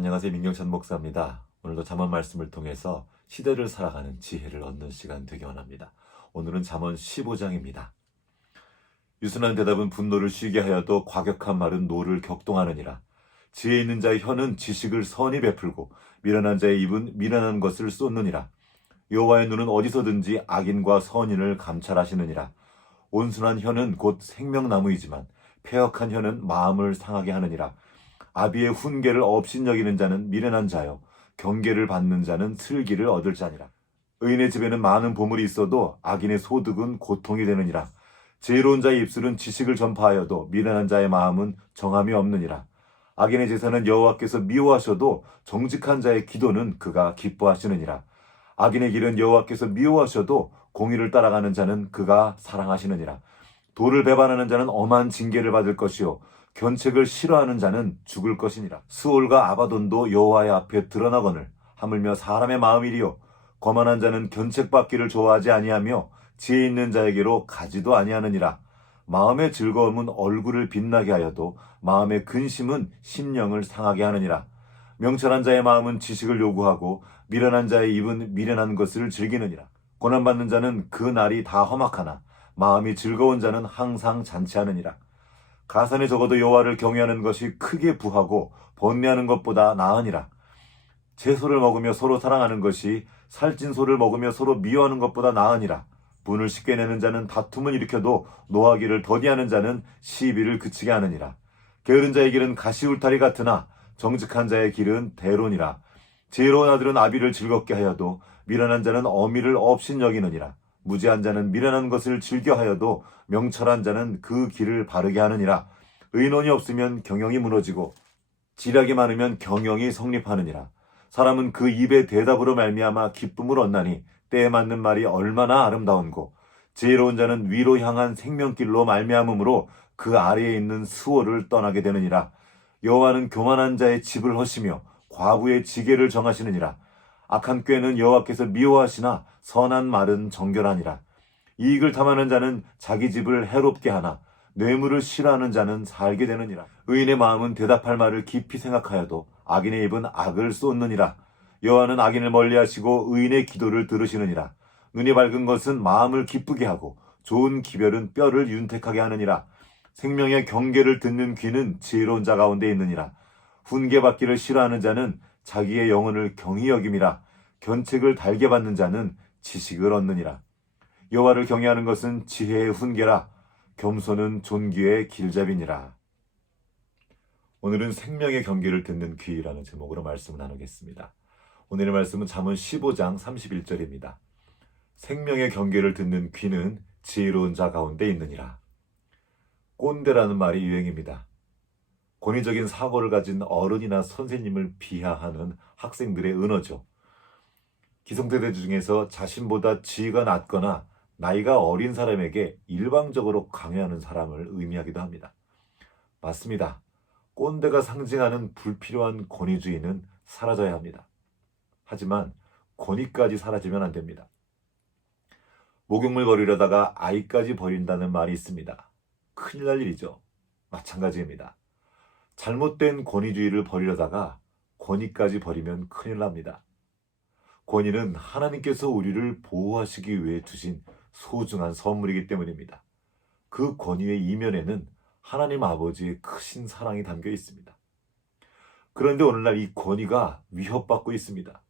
안녕하세요. 민경찬 목사입니다. 오늘도 잠언 말씀을 통해서 시대를 살아가는 지혜를 얻는 시간 되기 원합니다. 오늘은 잠언 15장입니다. 유순한 대답은 분노를 쉬게 하여도 과격한 말은 노를 격동하느니라. 지혜 있는 자의 혀는 지식을 선히 베풀고 미련한 자의 입은 미련한 것을 쏟느니라. 여호와의 눈은 어디서든지 악인과 선인을 감찰하시느니라. 온순한 혀는 곧 생명나무이지만 패역한 혀는 마음을 상하게 하느니라. 아비의 훈계를 업신여기는 자는 미련한 자요 경계를 받는 자는 슬기를 얻을 자니라. 의인의 집에는 많은 보물이 있어도 악인의 소득은 고통이 되느니라. 지혜로운 자의 입술은 지식을 전파하여도 미련한 자의 마음은 정함이 없느니라. 악인의 제사는 여호와께서 미워하셔도 정직한 자의 기도는 그가 기뻐하시느니라. 악인의 길은 여호와께서 미워하셔도 공의를 따라가는 자는 그가 사랑하시느니라. 도를 배반하는 자는 엄한 징계를 받을 것이요 견책을 싫어하는 자는 죽을 것이니라. 수올과 아바돈도 여호와의 앞에 드러나거늘 하물며 사람의 마음이리요 거만한 자는 견책받기를 좋아하지 아니하며 지혜 있는 자에게로 가지도 아니하느니라. 마음의 즐거움은 얼굴을 빛나게 하여도 마음의 근심은 심령을 상하게 하느니라. 명철한 자의 마음은 지식을 요구하고 미련한 자의 입은 미련한 것을 즐기느니라. 고난받는 자는 그 날이 다 험악하나 마음이 즐거운 자는 항상 잔치하느니라. 가산에 적어도 여호와를 경외하는 것이 크게 부하고 번뇌하는 것보다 나으니라. 채소를 먹으며 서로 사랑하는 것이 살찐 소를 먹으며 서로 미워하는 것보다 나으니라. 분을 쉽게 내는 자는 다툼을 일으켜도 노하기를 더디하는 자는 시비를 그치게 하느니라. 게으른 자의 길은 가시울타리 같으나 정직한 자의 길은 대론이라. 지혜로운 아들은 아비를 즐겁게 하여도 미련한 자는 어미를 업신여기느니라. 무지한 자는 미련한 것을 즐겨하여도 명철한 자는 그 길을 바르게 하느니라. 의논이 없으면 경영이 무너지고 지략이 많으면 경영이 성립하느니라. 사람은 그 입의 대답으로 말미암아 기쁨을 얻나니 때에 맞는 말이 얼마나 아름다운고 지혜로운 자는 위로 향한 생명길로 말미암음으로 그 아래에 있는 수호를 떠나게 되느니라. 여호와는 교만한 자의 집을 허시며 과부의 지계를 정하시느니라. 악한 꾀는 여호와께서 미워하시나 선한 말은 정결하니라. 이익을 탐하는 자는 자기 집을 해롭게 하나 뇌물을 싫어하는 자는 살게 되느니라. 의인의 마음은 대답할 말을 깊이 생각하여도 악인의 입은 악을 쏟느니라. 여호와는 악인을 멀리하시고 의인의 기도를 들으시느니라. 눈이 밝은 것은 마음을 기쁘게 하고 좋은 기별은 뼈를 윤택하게 하느니라. 생명의 경계를 듣는 귀는 지혜로운 자 가운데 있느니라. 훈계받기를 싫어하는 자는 자기의 영혼을 경히 여김이라. 견책을 달게 받는 자는 지식을 얻느니라. 여호와를 경외하는 것은 지혜의 훈계라. 겸손은 존귀의 길잡이니라. 오늘은 생명의 경계를 듣는 귀라는 제목으로 말씀을 나누겠습니다. 오늘의 말씀은 잠언 15장 31절입니다. 생명의 경계를 듣는 귀는 지혜로운 자 가운데 있느니라. 꼰대라는 말이 유행입니다. 권위적인 사고를 가진 어른이나 선생님을 비하하는 학생들의 은어죠. 기성세대 중에서 자신보다 지위가 낮거나 나이가 어린 사람에게 일방적으로 강요하는 사람을 의미하기도 합니다. 맞습니다. 꼰대가 상징하는 불필요한 권위주의는 사라져야 합니다. 하지만 권위까지 사라지면 안 됩니다. 목욕물 버리려다가 아이까지 버린다는 말이 있습니다. 큰일 날 일이죠. 마찬가지입니다. 잘못된 권위주의를 버리려다가 권위까지 버리면 큰일 납니다. 권위는 하나님께서 우리를 보호하시기 위해 주신 소중한 선물이기 때문입니다. 그 권위의 이면에는 하나님 아버지의 크신 사랑이 담겨 있습니다. 그런데 오늘날 이 권위가 위협받고 있습니다.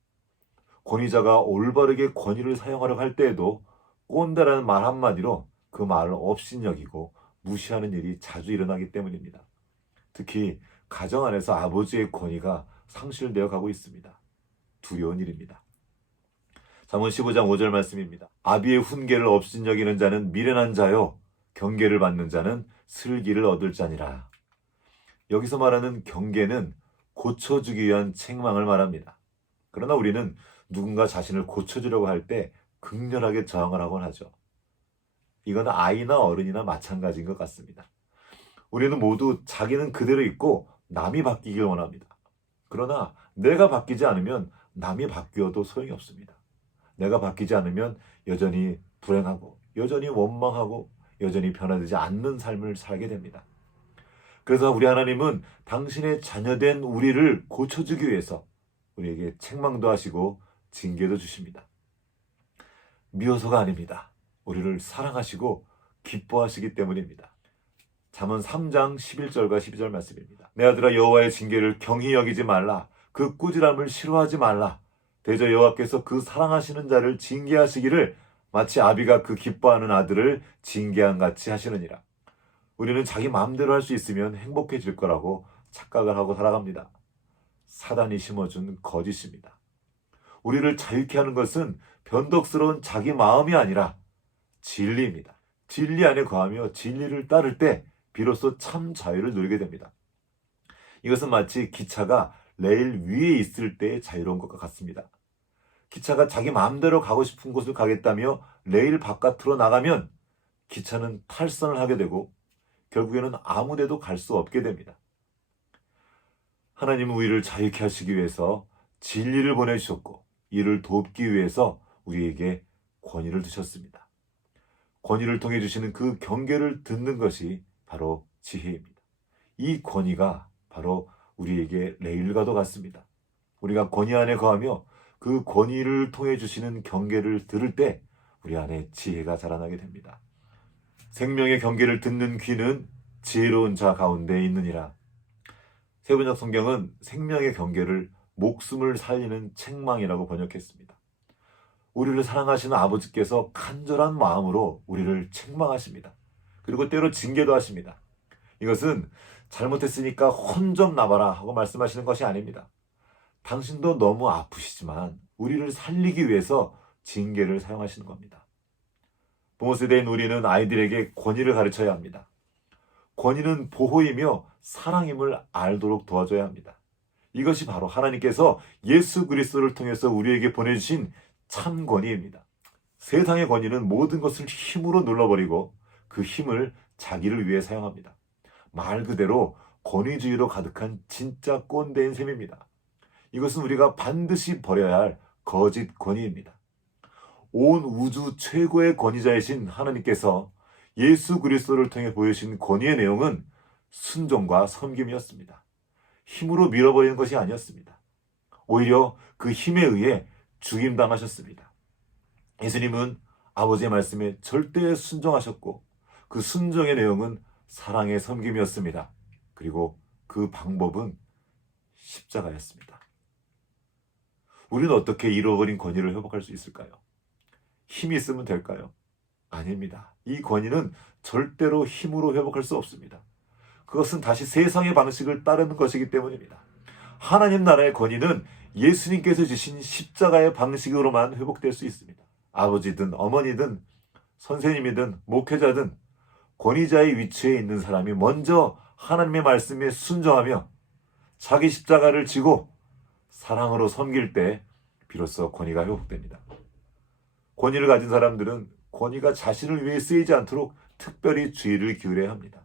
권위자가 올바르게 권위를 사용하려고 할 때에도 꼰대라는 말 한마디로 그 말을 업신여기고 무시하는 일이 자주 일어나기 때문입니다. 특히 가정 안에서 아버지의 권위가 상실되어 가고 있습니다. 두려운 일입니다. 잠언 15장 5절 말씀입니다. 아비의 훈계를 업신여기는 자는 미련한 자요 경계를 받는 자는 슬기를 얻을 자니라. 여기서 말하는 경계는 고쳐주기 위한 책망을 말합니다. 그러나 우리는 누군가 자신을 고쳐주려고 할 때 극렬하게 저항을 하곤 하죠. 이건 아이나 어른이나 마찬가지인 것 같습니다. 우리는 모두 자기는 그대로 있고 남이 바뀌길 원합니다. 그러나 내가 바뀌지 않으면 남이 바뀌어도 소용이 없습니다. 내가 바뀌지 않으면 여전히 불행하고 여전히 원망하고 여전히 변화되지 않는 삶을 살게 됩니다. 그래서 우리 하나님은 당신의 자녀된 우리를 고쳐주기 위해서 우리에게 책망도 하시고 징계도 주십니다. 미워서가 아닙니다. 우리를 사랑하시고 기뻐하시기 때문입니다. 잠언 3장 11절과 12절 말씀입니다. 내 아들아, 여호와의 징계를 경히 여기지 말라. 그 꾸지람을 싫어하지 말라. 대저 여호와께서 그 사랑하시는 자를 징계하시기를 마치 아비가 그 기뻐하는 아들을 징계한 같이 하시느니라. 우리는 자기 마음대로 할 수 있으면 행복해질 거라고 착각을 하고 살아갑니다. 사단이 심어준 거짓입니다. 우리를 자유케 하는 것은 변덕스러운 자기 마음이 아니라 진리입니다. 진리 안에 거하며 진리를 따를 때 비로소 참 자유를 누리게 됩니다. 이것은 마치 기차가 레일 위에 있을 때의 자유로운 것과 같습니다. 기차가 자기 마음대로 가고 싶은 곳을 가겠다며 레일 바깥으로 나가면 기차는 탈선을 하게 되고 결국에는 아무 데도 갈 수 없게 됩니다. 하나님은 우리를 자유케 하시기 위해서 진리를 보내주셨고 이를 돕기 위해서 우리에게 권위를 주셨습니다. 권위를 통해 주시는 그 경계를 듣는 것이 바로 지혜입니다. 이 권위가 바로 우리에게 레일과도 같습니다. 우리가 권위 안에 거하며 그 권위를 통해 주시는 경계를 들을 때 우리 안에 지혜가 자라나게 됩니다. 생명의 경계를 듣는 귀는 지혜로운 자 가운데 있느니라. 세번역 성경은 생명의 경계를 목숨을 살리는 책망이라고 번역했습니다. 우리를 사랑하시는 아버지께서 간절한 마음으로 우리를 책망하십니다. 그리고 때로 징계도 하십니다. 이것은 잘못했으니까 혼 좀 나봐라 하고 말씀하시는 것이 아닙니다. 당신도 너무 아프시지만 우리를 살리기 위해서 징계를 사용하시는 겁니다. 부모 세대인 우리는 아이들에게 권위를 가르쳐야 합니다. 권위는 보호이며 사랑임을 알도록 도와줘야 합니다. 이것이 바로 하나님께서 예수 그리스도를 통해서 우리에게 보내주신 참 권위입니다. 세상의 권위는 모든 것을 힘으로 눌러버리고 그 힘을 자기를 위해 사용합니다. 말 그대로 권위주의로 가득한 진짜 꼰대인 셈입니다. 이것은 우리가 반드시 버려야 할 거짓 권위입니다. 온 우주 최고의 권위자이신 하나님께서 예수 그리스도를 통해 보여주신 권위의 내용은 순종과 섬김이었습니다. 힘으로 밀어버리는 것이 아니었습니다. 오히려 그 힘에 의해 죽임당하셨습니다. 예수님은 아버지의 말씀에 절대 순종하셨고 그 순종의 내용은 사랑의 섬김이었습니다. 그리고 그 방법은 십자가였습니다. 우리는 어떻게 잃어버린 권위를 회복할 수 있을까요? 힘이 있으면 될까요? 아닙니다. 이 권위는 절대로 힘으로 회복할 수 없습니다. 그것은 다시 세상의 방식을 따르는 것이기 때문입니다. 하나님 나라의 권위는 예수님께서 주신 십자가의 방식으로만 회복될 수 있습니다. 아버지든 어머니든 선생님이든 목회자든 권위자의 위치에 있는 사람이 먼저 하나님의 말씀에 순종하며 자기 십자가를 지고 사랑으로 섬길 때 비로소 권위가 회복됩니다. 권위를 가진 사람들은 권위가 자신을 위해 쓰이지 않도록 특별히 주의를 기울여야 합니다.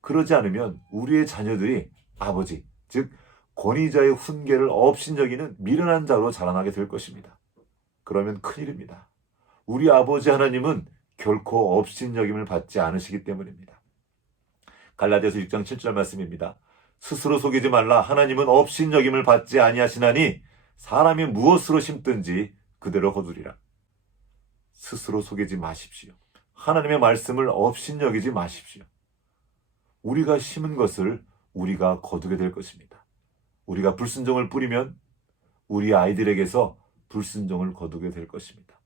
그러지 않으면 우리의 자녀들이 아버지, 즉 권위자의 훈계를 업신여기는 미련한 자로 자라나게 될 것입니다. 그러면 큰일입니다. 우리 아버지 하나님은 결코 업신여김을 받지 않으시기 때문입니다. 갈라디아서 6장 7절 말씀입니다. 스스로 속이지 말라. 하나님은 업신여김을 받지 아니하시나니 사람이 무엇으로 심든지 그대로 거두리라. 스스로 속이지 마십시오. 하나님의 말씀을 업신여기지 마십시오. 우리가 심은 것을 우리가 거두게 될 것입니다. 우리가 불순종을 뿌리면 우리 아이들에게서 불순종을 거두게 될 것입니다.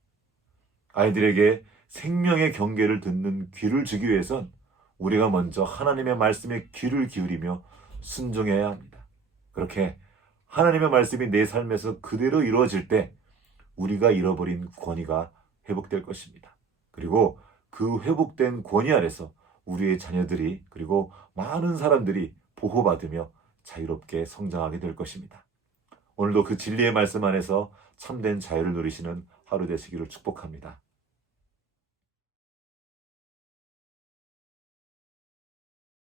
아이들에게 생명의 경계를 듣는 귀를 주기 위해선 우리가 먼저 하나님의 말씀에 귀를 기울이며 순종해야 합니다. 그렇게 하나님의 말씀이 내 삶에서 그대로 이루어질 때 우리가 잃어버린 권위가 회복될 것입니다. 그리고 그 회복된 권위 아래서 우리의 자녀들이 그리고 많은 사람들이 보호받으며 자유롭게 성장하게 될 것입니다. 오늘도 그 진리의 말씀 안에서 참된 자유를 누리시는 하루 되시기를 축복합니다.